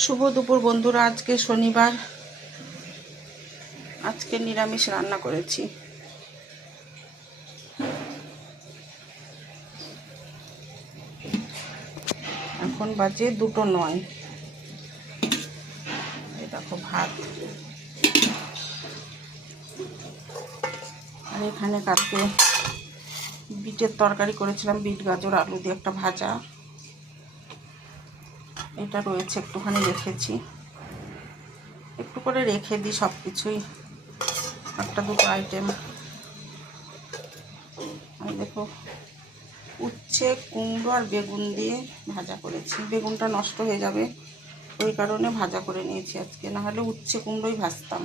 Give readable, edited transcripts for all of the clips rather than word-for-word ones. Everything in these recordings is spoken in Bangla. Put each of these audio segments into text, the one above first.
শুভ দুপুর বন্ধুরা। আজকে শনিবার, আজকে নিরামিষ রান্না করেছি। এখন বাজে 2:09। এই দেখো ভাত, আর এখানে কালকে বিটের তরকারি করেছিলাম, বিট গাজর আলু দিয়ে একটা ভাজা, এটা রয়েছে, একটুখানি রেখেছি। একটু করে রেখে দিই সব কিছুই, একটা দুটো আইটেম। আমি দেখো উচ্ছে, কুমড়ো আর বেগুন দিয়ে ভাজা করেছি। বেগুনটা নষ্ট হয়ে যাবে ওই কারণে ভাজা করে নিয়েছি আজকে, না হলে উচ্ছে কুমড়োই ভাজতাম।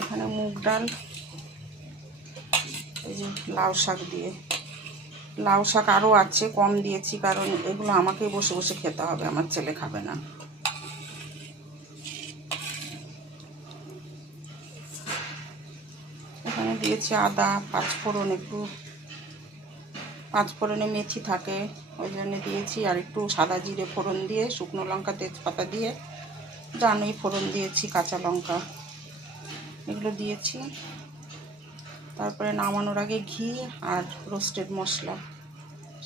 এখানে মুগ ডাল, এই যে লাউ শাক দিয়ে, লাউ শাক আরও আছে, কম দিয়েছি কারণ এগুলো আমাকেই বসে বসে খেতে হবে, আমার ছেলে খাবে না। এখানে দিয়েছি আদা, পাঁচফোড়ন, একটু পাঁচফোড়নে মেথি থাকে ওই জন্য দিয়েছি, আর একটু সাদা জিরে ফোড়ন দিয়ে, শুকনো লঙ্কা তেজপাতা দিয়ে, জানোই ফোড়ন দিয়েছি, কাঁচা লঙ্কা এগুলো দিয়েছি। তারপরে নামানোর আগে ঘি আর রোস্টেড মশলা,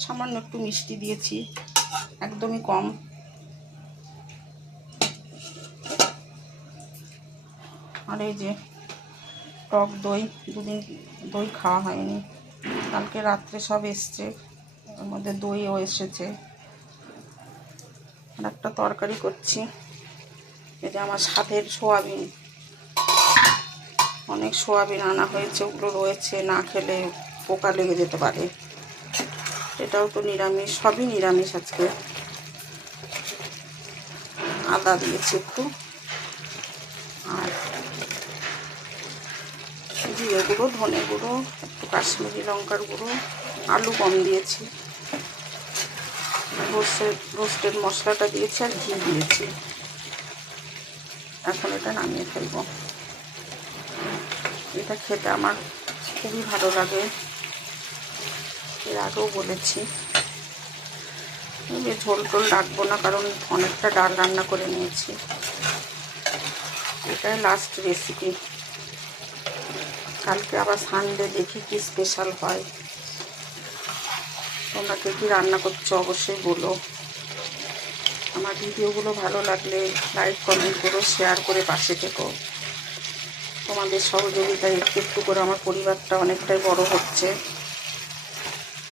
সামান্য একটু মিষ্টি দিয়েছি, একদমই কম। আর এই যে টক দই, দুদিন দই খাওয়া হয়নি, কালকে রাত্রে সব এসছে, ওর মধ্যে দইও এসেছে। আর একটা তরকারি করছি, এই যে আমার স্বাদের সোয়াবিন, অনেক সোয়াবিন আনা হয়েছে, ওগুলো রয়েছে, না খেলে পোকা লেগে যেতে পারে। এটাও তো নিরামিষ, সবই নিরামিষ আজকে। আদা দিয়েছি একটু, আর জিরে গুঁড়ো, ধনে গুঁড়ো, একটু কাশ্মীরি লঙ্কার গুঁড়ো, আলু কম দিয়েছি, রোস্টেড মশলাটা দিয়েছি, আর ঘি দিয়েছি। এখন এটা নামিয়ে ফেলব। এটা খেতে আমার খুবই ভালো লাগে, এর আগেও বলেছি। ঝোল টোল রাখবো না কারণ অনেকটা ডাল রান্না করে নিয়েছি। এটাই লাস্ট রেসিপি। কালকে আবার সানডে, দেখি কি স্পেশাল হয়। তোমরা কে কী রান্না করছো অবশ্যই বলো। আমার ভিডিওগুলো ভালো লাগলে লাইক কমেন্ট করো, শেয়ার করে পাশে থেকো। তোমাদের সহযোগিতায় একটু একটু করে আমার পরিবারটা অনেকটাই বড় হচ্ছে।